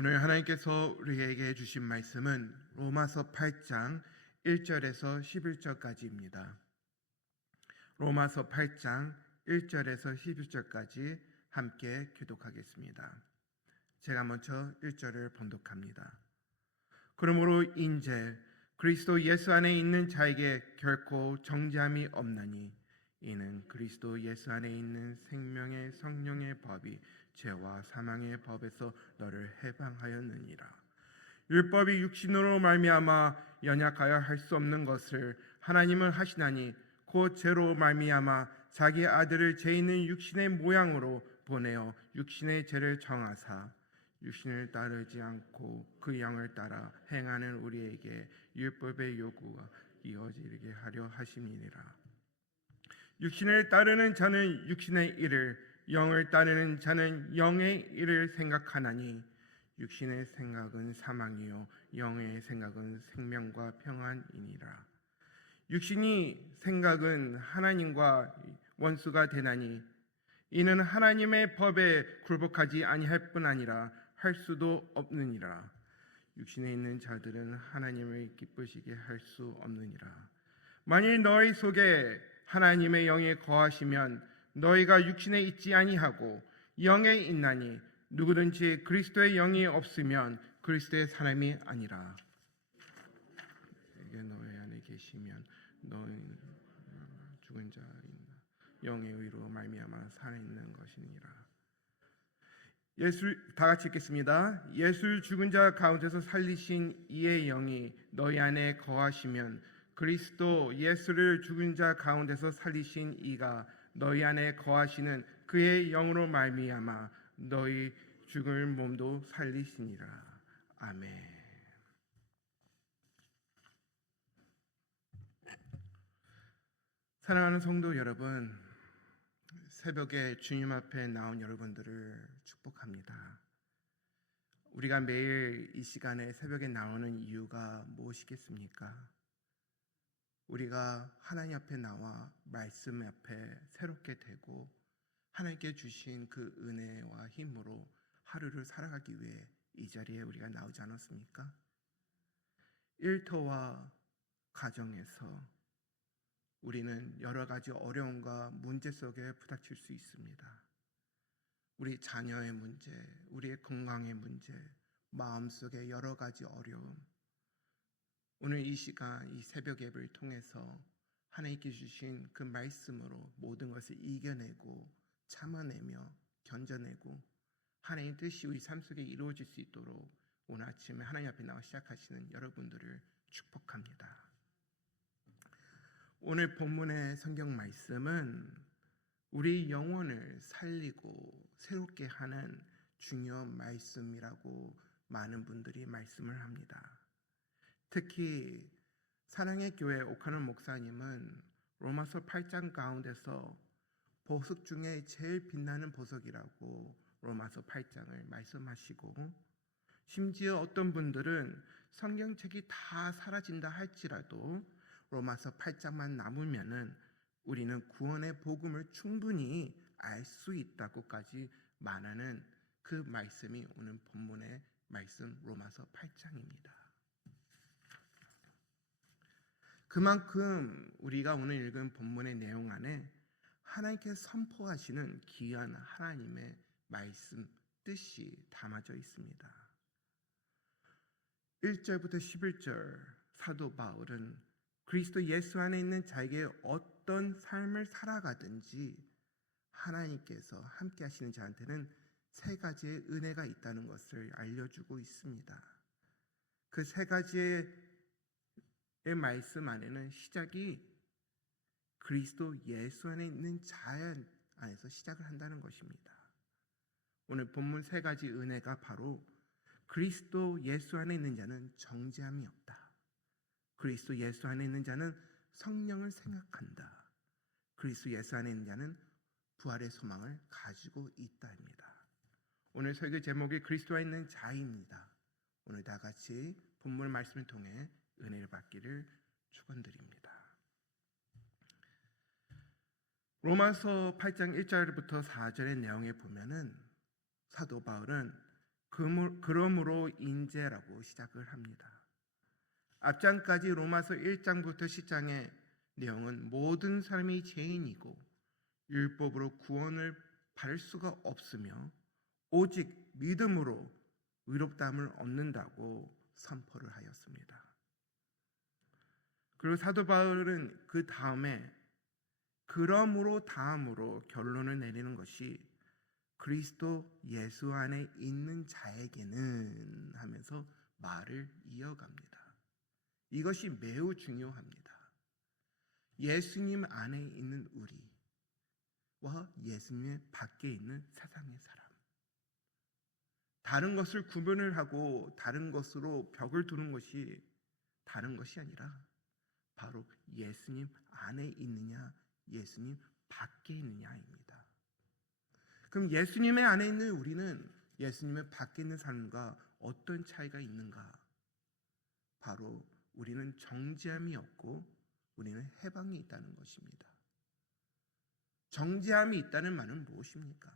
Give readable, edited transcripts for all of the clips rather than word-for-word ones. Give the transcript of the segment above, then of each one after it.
오늘 하나님께서 우리에게 주신 말씀은 로마서 8장 1절에서 11절까지입니다. 로마서 8장 1절에서 11절까지 함께 교독하겠습니다. 제가 먼저 1절을 번독합니다. 그러므로 인제 그리스도 예수 안에 있는 자에게 결코 정죄함이 없나니 이는 그리스도 예수 안에 있는 생명의 성령의 법이 죄와 사망의 법에서 너를 해방하였느니라. 율법이 육신으로 말미암아 연약하여 할 수 없는 것을 하나님은 하시나니 곧 죄로 말미암아 자기 아들을 죄 있는 육신의 모양으로 보내어 육신의 죄를 정하사 육신을 따르지 않고 그 영을 따라 행하는 우리에게 율법의 요구가 이어지게 하려 하심이니라. 육신을 따르는 자는 육신의 일을, 영을 따르는 자는 영의 일을 생각하나니 육신의 생각은 사망이요 영의 생각은 생명과 평안이니라. 육신이 생각은 하나님과 원수가 되나니 이는 하나님의 법에 굴복하지 아니할 뿐 아니라 할 수도 없느니라. 육신에 있는 자들은 하나님을 기쁘시게 할 수 없느니라. 만일 너희 속에 하나님의 영이 거하시면 너희가 육신에 있지 아니하고 영에 있나니 누구든지 그리스도의 영이 없으면 그리스도의 사람이 아니라. 이게 너희 안에 계시면 너희는 죽은 자이나 영의 의로 말미암아 살아있는 것이니라. 다 같이 읽겠습니다. 예수 죽은 자 가운데서 살리신 이의 영이 너희 안에 거하시면 그리스도 예수를 죽은 자 가운데서 살리신 이가 너희 안에 거하시는 그의 영으로 말미암아 너희 죽을 몸도 살리시니라. 아멘. 사랑하는 성도 여러분, 새벽에 주님 앞에 나온 여러분들을 축복합니다. 우리가 매일 이 시간에 새벽에 나오는 이유가 무엇이겠습니까? 우리가 하나님 앞에 나와 말씀 앞에 새롭게 되고 하나님께 주신 그 은혜와 힘으로 하루를 살아가기 위해 이 자리에 우리가 나오지 않았습니까? 일터와 가정에서 우리는 여러 가지 어려움과 문제 속에 부닥칠 수 있습니다. 우리 자녀의 문제, 우리의 건강의 문제, 마음속에 여러 가지 어려움. 오늘 이 시간, 이 새벽 예배를 통해서 하나님께 주신 그 말씀으로 모든 것을 이겨내고 참아내며 견뎌내고 하나님의 뜻이 우리 삶 속에 이루어질 수 있도록 오늘 아침에 하나님 앞에 나와 시작하시는 여러분들을 축복합니다. 오늘 본문의 성경 말씀은 우리 영혼을 살리고 새롭게 하는 중요한 말씀이라고 많은 분들이 말씀을 합니다. 특히 사랑의 교회 옥하는 목사님은 로마서 8장 가운데서 보석 중에 제일 빛나는 보석이라고 로마서 8장을 말씀하시고, 심지어 어떤 분들은 성경책이 다 사라진다 할지라도 로마서 8장만 남으면은 우리는 구원의 복음을 충분히 알 수 있다고까지 말하는 그 말씀이 오늘 본문의 말씀 로마서 8장입니다. 그만큼 우리가 오늘 읽은 본문의 내용 안에 하나님께 선포하시는 귀한 하나님의 말씀 뜻이 담아져 있습니다. 1절부터 11절 사도 바울은 그리스도 예수 안에 있는 자에게 어떤 삶을 살아가든지 하나님께서 함께 하시는 자한테는 세 가지의 은혜가 있다는 것을 알려주고 있습니다. 그 세 가지의 말씀 안에는 시작이 그리스도 예수 안에 있는 자 안에서 시작을 한다는 것입니다. 오늘 본문 세 가지 은혜가 바로 그리스도 예수 안에 있는 자는 정죄함이 없다. 그리스도 예수 안에 있는 자는 성령을 생각한다. 그리스도 예수 안에 있는 자는 부활의 소망을 가지고 있다입니다. 오늘 설교 제목이 그리스도 안에 있는 자입니다. 오늘 다 같이 본문 말씀을 통해 은혜를 받기를 축원드립니다. 로마서 8장 1절부터 4절의 내용에 보면은 사도 바울은 그러므로 인제라고 시작을 합니다. 앞장까지 로마서 1장부터 10장의 내용은 모든 사람이 죄인이고 율법으로 구원을 받을 수가 없으며 오직 믿음으로 의롭다함을 얻는다고 선포를 하였습니다. 그리고 사도 바울은 그 다음에 그러므로 다음으로 결론을 내리는 것이 그리스도 예수 안에 있는 자에게는 하면서 말을 이어갑니다. 이것이 매우 중요합니다. 예수님 안에 있는 우리와 예수님 밖에 있는 세상의 사람, 다른 것을 구분을 하고 다른 것으로 벽을 두는 것이 다른 것이 아니라 바로 예수님 안에 있느냐 예수님 밖에 있느냐입니다. 그럼 예수님의 안에 있는 우리는 예수님의 밖에 있는 사람과 어떤 차이가 있는가? 바로 우리는 정죄함이 없고 우리는 해방이 있다는 것입니다. 정죄함이 있다는 말은 무엇입니까?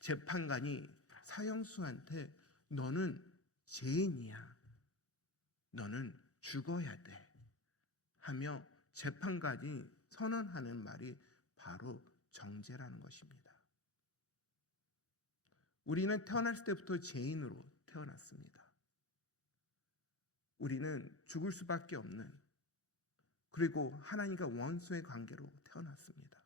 재판관이 사형수한테 너는 죄인이야, 너는 죽어야 돼 하며 재판관이 선언하는 말이 바로 정죄라는 것입니다. 우리는 태어났을 때부터 죄인으로 태어났습니다. 우리는 죽을 수밖에 없는, 그리고 하나님과 원수의 관계로 태어났습니다.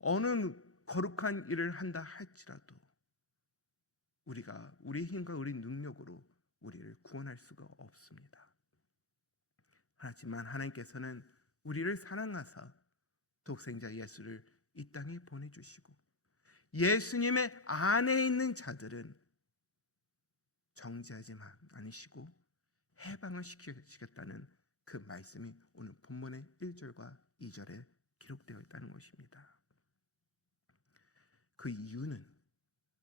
어느 거룩한 일을 한다 할지라도 우리가 우리 힘과 우리 능력으로 우리를 구원할 수가 없습니다. 하지만 하나님께서는 우리를 사랑하사 독생자 예수를 이 땅에 보내주시고 예수님의 안에 있는 자들은 정죄하지 않으시고 해방을 시키겠다는 그 말씀이 오늘 본문의 1절과 2절에 기록되어 있다는 것입니다. 그 이유는,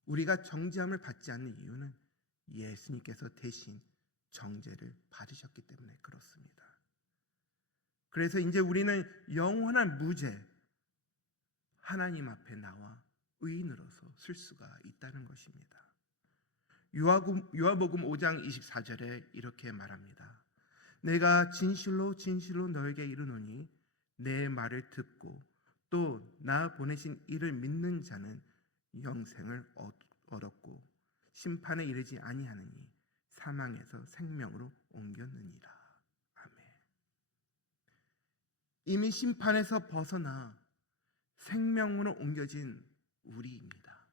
우리가 정죄함을 받지 않는 이유는 예수님께서 대신 정죄를 받으셨기 때문에 그렇습니다. 그래서 이제 우리는 영원한 무죄, 하나님 앞에 나와 의인으로서 쓸 수가 있다는 것입니다. 요한복음 5장 24절에 이렇게 말합니다. 내가 진실로 진실로 너에게 이르노니 내 말을 듣고 또 나 보내신 이를 믿는 자는 영생을 얻었고 심판에 이르지 아니하느니 사망에서 생명으로 옮겼느니라. 아멘. 이미 심판에서 벗어나 생명으로 옮겨진 우리입니다.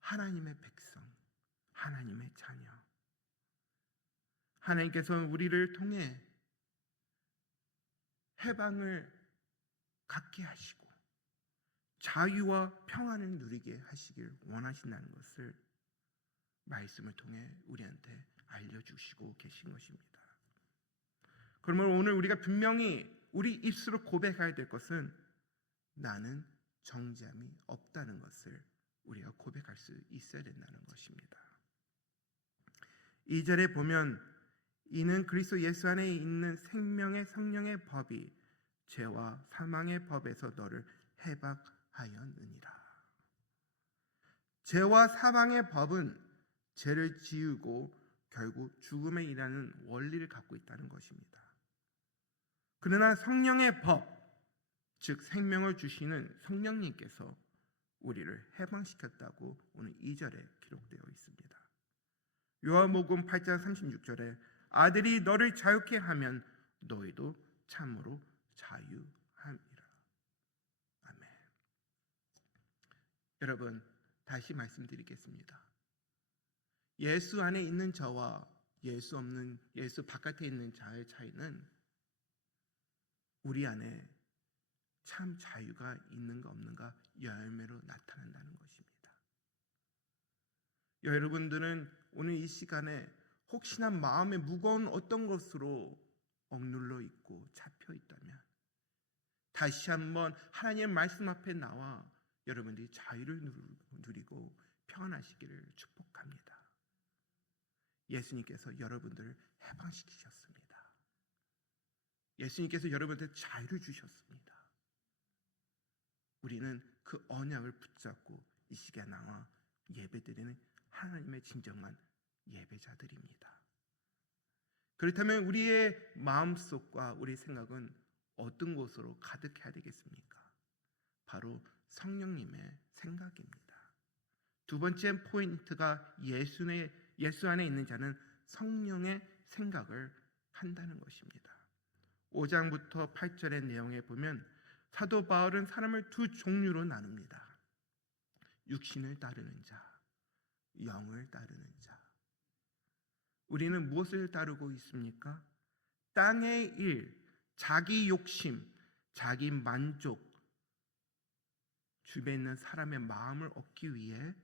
하나님의 백성, 하나님의 자녀. 하나님께서는 우리를 통해 해방을 갖게 하시고 자유와 평안을 누리게 하시길 원하신다는 것을 말씀을 통해 우리한테 알려주시고 계신 것입니다. 그러면 오늘 우리가 분명히 우리 입술로 고백해야 될 것은 나는 정죄함이 없다는 것을 우리가 고백할 수 있어야 된다는 것입니다. 2절에 보면 이는 그리스도 예수 안에 있는 생명의 성령의 법이 죄와 사망의 법에서 너를 해방하였느니라. 죄와 사망의 법은 죄를 지우고 결국 죽음에 이르는 원리를 갖고 있다는 것입니다. 그러나 성령의 법, 즉 생명을 주시는 성령님께서 우리를 해방시켰다고 오늘 2절에 기록되어 있습니다. 요한복음 8장 36절에 아들이 너를 자유케 하면 너희도 참으로 자유함이라. 아멘. 여러분, 다시 말씀드리겠습니다. 예수 안에 있는 저와 예수 바깥에 있는 자의 차이는 우리 안에 참 자유가 있는가 없는가 열매로 나타난다는 것입니다. 여러분들은 오늘 이 시간에 혹시나 마음에 무거운 어떤 것으로 억눌러 있고 잡혀 있다면 다시 한번 하나님의 말씀 앞에 나와 여러분들이 자유를 누리고 평안하시기를 축복합니다. 예수님께서 여러분들을 해방시키셨습니다. 예수님께서 여러분한테 자유를 주셨습니다. 우리는 그 언약을 붙잡고 이 시기에 나와 예배드리는 하나님의 진정한 예배자들입니다. 그렇다면 우리의 마음속과 우리의 생각은 어떤 곳으로 가득해야 되겠습니까? 바로 성령님의 생각입니다. 두 번째 포인트가 예수 안에 있는 자는 성령의 생각을 한다는 것입니다. 5장부터 8절의 내용에 보면 사도 바울은 사람을 두 종류로 나눕니다. 육신을 따르는 자, 영을 따르는 자. 우리는 무엇을 따르고 있습니까? 땅의 일, 자기 욕심, 자기 만족, 주변에 있는 사람의 마음을 얻기 위해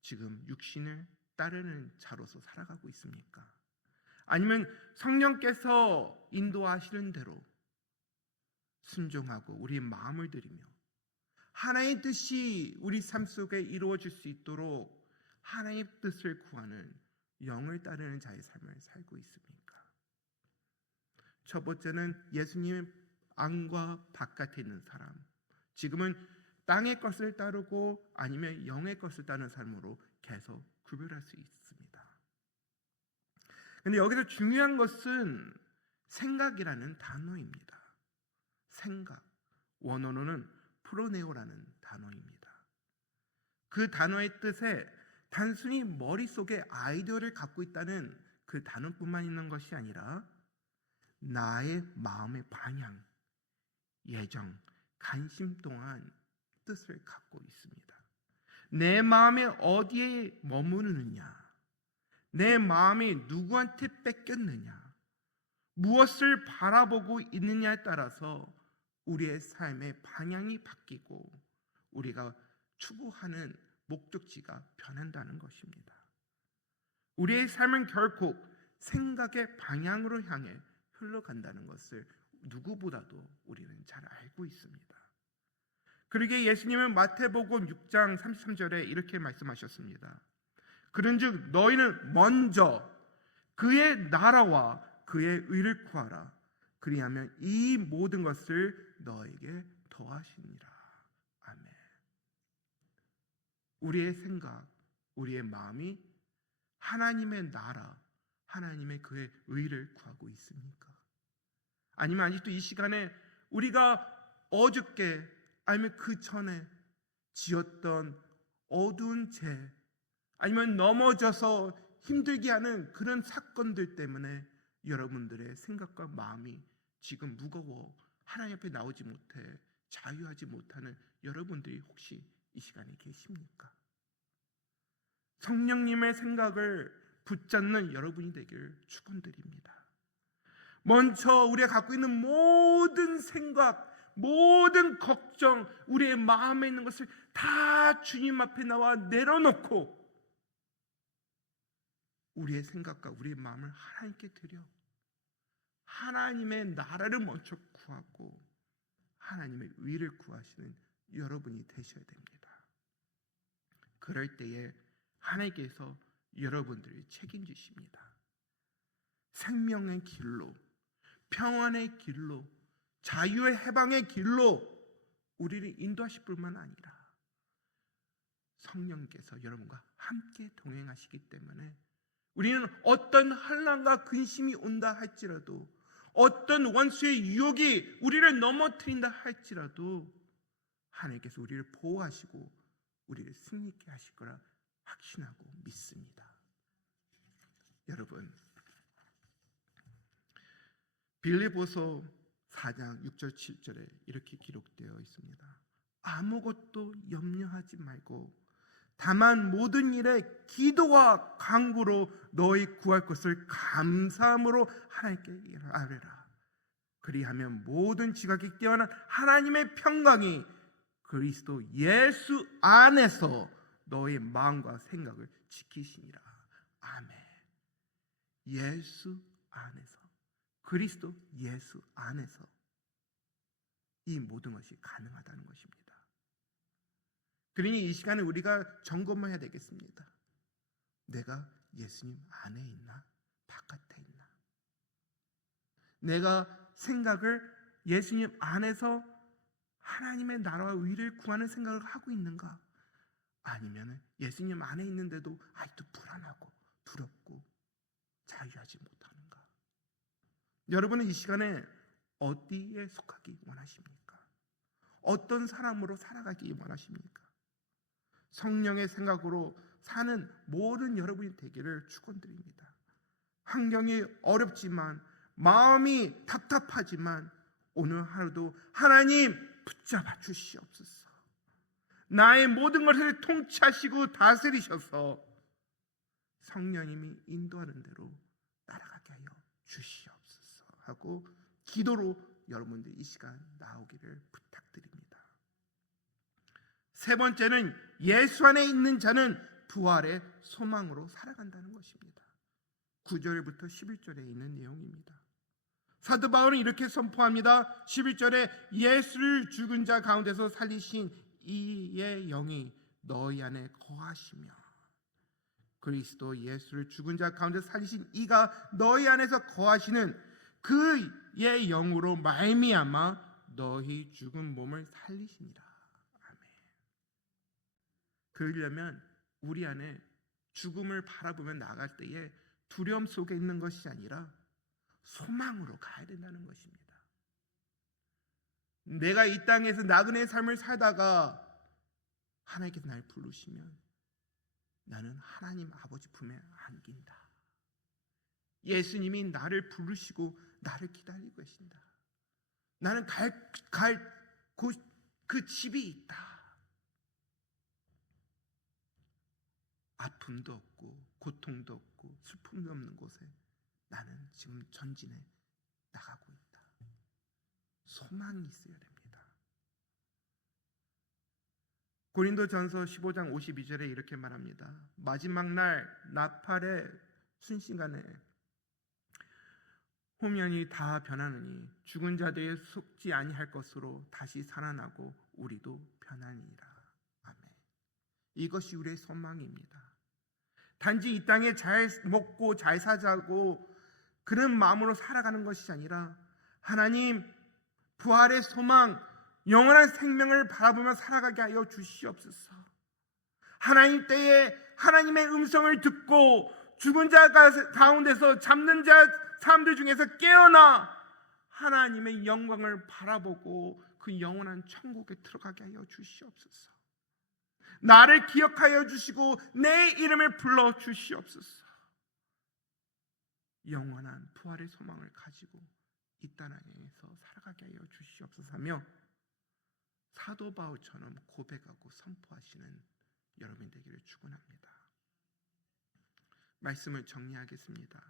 지금 육신을 따르는 자로서 살아가고 있습니까? 아니면 성령께서 인도하시는 대로 순종하고 우리의 마음을 들이며 하나님의 뜻이 우리 삶 속에 이루어질 수 있도록 하나님의 뜻을 구하는 영을 따르는 자의 삶을 살고 있습니까? 첫 번째는 예수님의 안과 바깥에 있는 사람, 지금은 땅의 것을 따르고 아니면 영의 것을 따르는 삶으로 계속 구별할 수 있습니다. 그런데 여기서 중요한 것은 생각이라는 단어입니다. 생각, 원어로는 프로네오라는 단어입니다. 그 단어의 뜻에 단순히 머릿속에 아이디어를 갖고 있다는 그 단어뿐만 있는 것이 아니라 나의 마음의 방향, 예정, 관심 또한 뜻을 갖고 있습니다. 내 마음에 어디에 머무르느냐, 내 마음이 누구한테 뺏겼느냐, 무엇을 바라보고 있느냐에 따라서 우리의 삶의 방향이 바뀌고 우리가 추구하는 목적지가 변한다는 것입니다. 우리의 삶은 결국 생각의 방향으로 향해 흘러간다는 것을 누구보다도 우리는 잘 알고 있습니다. 그러기에 예수님은 마태복음 6장 33절에 이렇게 말씀하셨습니다. 그런즉 너희는 먼저 그의 나라와 그의 의를 구하라. 그리하면 이 모든 것을 너에게 더하시니라. 아멘. 우리의 생각, 우리의 마음이 하나님의 나라, 하나님의 그의 의를 구하고 있습니까? 아니면 아직도 이 시간에 우리가 어저께 아니면 그 전에 지었던 어두운 죄, 아니면 넘어져서 힘들게 하는 그런 사건들 때문에 여러분들의 생각과 마음이 지금 무거워 하나님 앞에 나오지 못해 자유하지 못하는 여러분들이 혹시 이 시간에 계십니까? 성령님의 생각을 붙잡는 여러분이 되기를 축원드립니다. 먼저 우리가 갖고 있는 모든 생각, 모든 걱정, 우리의 마음에 있는 것을 다 주님 앞에 나와 내려놓고 우리의 생각과 우리의 마음을 하나님께 드려 하나님의 나라를 먼저 구하고 하나님의 의를 구하시는 여러분이 되셔야 됩니다. 그럴 때에 하나님께서 여러분들을 책임지십니다. 생명의 길로, 평안의 길로, 자유의 해방의 길로 우리를 인도하실 뿐만 아니라 성령께서 여러분과 함께 동행하시기 때문에 우리는 어떤 환난과 근심이 온다 할지라도, 어떤 원수의 유혹이 우리를 넘어뜨린다 할지라도 하나님께서 우리를 보호하시고 우리를 승리케 하실 거라 확신하고 믿습니다. 여러분, 빌립보서 4장 6절 7절에 이렇게 기록되어 있습니다. 아무것도 염려하지 말고 다만 모든 일에 기도와 간구로 너희 구할 것을 감사함으로 하나님께 아뢰라. 그리하면 모든 지각이 뛰어난 하나님의 평강이 그리스도 예수 안에서 너의 마음과 생각을 지키시니라. 아멘. 예수 안에서, 그리스도 예수 안에서 이 모든 것이 가능하다는 것입니다. 그러니 이 시간에 우리가 점검해야 되겠습니다. 내가 예수님 안에 있나? 바깥에 있나? 내가 생각을 예수님 안에서 하나님의 나라와 의를 구하는 생각을 하고 있는가? 아니면 예수님 안에 있는데도 아직도 불안하고 두렵고 자유하지 못하는가? 여러분은 이 시간에 어디에 속하기 원하십니까? 어떤 사람으로 살아가기 원하십니까? 성령의 생각으로 사는 모든 여러분이 되기를 축원드립니다. 환경이 어렵지만, 마음이 답답하지만 오늘 하루도 하나님 붙잡아 주시옵소서. 나의 모든 것을 통치하시고 다스리셔서 성령님이 인도하는 대로 따라가게 하여 주시옵소서 하고 기도로 여러분들 이 시간 나오기를 부탁드립니다. 세 번째는 예수 안에 있는 자는 부활의 소망으로 살아간다는 것입니다. 9절부터 11절에 있는 내용입니다. 사도 바울은 이렇게 선포합니다. 11절에 예수를 죽은 자 가운데서 살리신 이의 영이 너희 안에 거하시며, 그리스도 예수를 죽은 자 가운데서 살리신 이가 너희 안에서 거하시는 그의 영으로 말미암아 너희 죽은 몸을 살리시니라. 아멘. 그러려면 우리 안에 죽음을 바라보며 나갈 때에 두려움 속에 있는 것이 아니라 소망으로 가야 된다는 것입니다. 내가 이 땅에서 나그네의 삶을 살다가 하나님께서 날 부르시면 나는 하나님 아버지 품에 안긴다. 예수님이 나를 부르시고 나를 기다리고 계신다. 나는 그 집이 있다. 아픔도 없고 고통도 없고 슬픔도 없는 곳에 나는 지금 전진해 나가고 있다. 소망이 있어야 됩니다. 고린도전서 15장 52절에 이렇게 말합니다. 마지막 날 나팔의 순식간에 후면이 다 변하느니 죽은 자들이 속지 아니할 것으로 다시 살아나고 우리도 변하니라. 아멘. 이것이 우리의 소망입니다. 단지 이 땅에 잘 먹고 잘 사자고 그런 마음으로 살아가는 것이 아니라 하나님 부활의 소망, 영원한 생명을 바라보며 살아가게 하여 주시옵소서. 하나님 때에 하나님의 음성을 듣고 죽은 자 가운데서 잠든 자 사람들 중에서 깨어나 하나님의 영광을 바라보고 그 영원한 천국에 들어가게 하여 주시옵소서. 나를 기억하여 주시고 내 이름을 불러 주시옵소서. 영원한 부활의 소망을 가지고 이 땅에서 살아가게 하여 주시옵소서 하며 사도 바울처럼 고백하고 선포하시는 여러분 되기를 축원합니다. 말씀을 정리하겠습니다.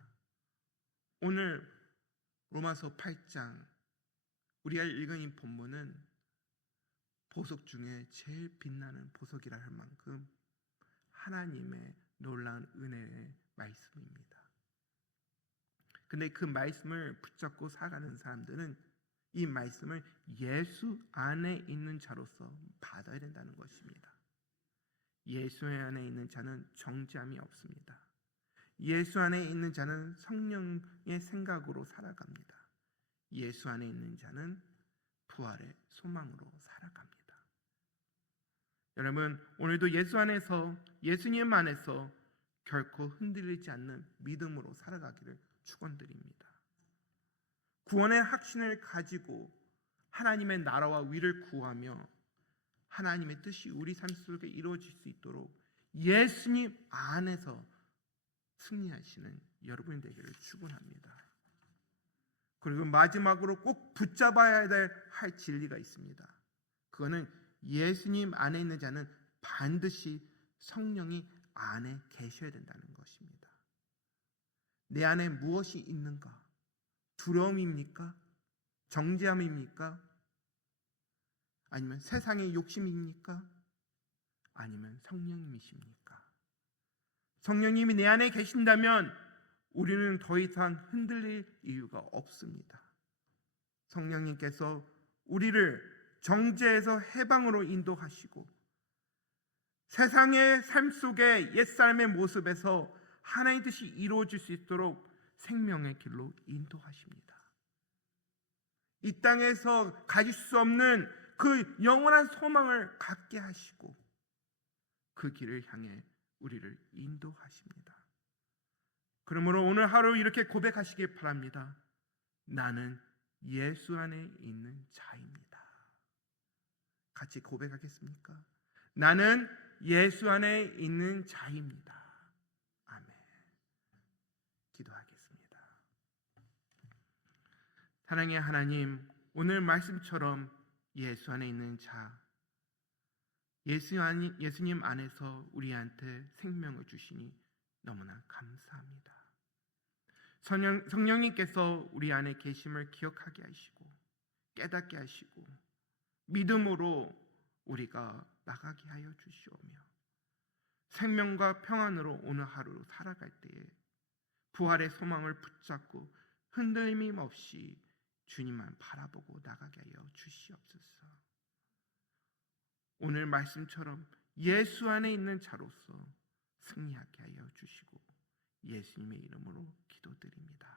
오늘 로마서 8장 우리가 읽은 이 본문은 보석 중에 제일 빛나는 보석이라 할 만큼 하나님의 놀라운 은혜의 말씀입니다. 근데 그 말씀을 붙잡고 살아가는 사람들은 이 말씀을 예수 안에 있는 자로서 받아야 된다는 것입니다. 예수 안에 있는 자는 정죄함이 없습니다. 예수 안에 있는 자는 성령의 생각으로 살아갑니다. 예수 안에 있는 자는 부활의 소망으로 살아갑니다. 여러분, 오늘도 예수 안에서, 예수님 안에서 결코 흔들리지 않는 믿음으로 살아가기를 축원드립니다. 구원의 확신을 가지고 하나님의 나라와 위를 구하며 하나님의 뜻이 우리 삶 속에 이루어질 수 있도록 예수님 안에서 승리하시는 여러분이 되기를 축원합니다. 그리고 마지막으로 꼭 붙잡아야 할 진리가 있습니다. 그거는 예수님 안에 있는 자는 반드시 성령이 안에 계셔야 된다는 것입니다. 내 안에 무엇이 있는가? 두려움입니까? 정죄함입니까? 아니면 세상의 욕심입니까? 아니면 성령님이십니까? 성령님이 내 안에 계신다면 우리는 더 이상 흔들릴 이유가 없습니다. 성령님께서 우리를 정죄에서 해방으로 인도하시고 세상의 삶 속에 옛사람의 모습에서 하나님의 뜻이 이루어질 수 있도록 생명의 길로 인도하십니다. 이 땅에서 가질 수 없는 그 영원한 소망을 갖게 하시고 그 길을 향해 우리를 인도하십니다. 그러므로 오늘 하루 이렇게 고백하시길 바랍니다. 나는 예수 안에 있는 자입니다. 같이 고백하겠습니까? 나는 예수 안에 있는 자입니다. 아멘. 기도하겠습니다. 사랑의 하나님, 오늘 말씀처럼 예수 안에 있는 자, 예수님 안에서 우리한테 생명을 주시니 너무나 감사합니다. 성령님께서 우리 안에 계심을 기억하게 하시고 깨닫게 하시고 믿음으로 우리가 나가게 하여 주시오며 생명과 평안으로 오늘 하루 살아갈 때에 부활의 소망을 붙잡고 흔들림 없이 주님만 바라보고 나가게 하여 주시옵소서. 오늘 말씀처럼 예수 안에 있는 자로서 승리하게 하여 주시고 예수님의 이름으로 기도드립니다.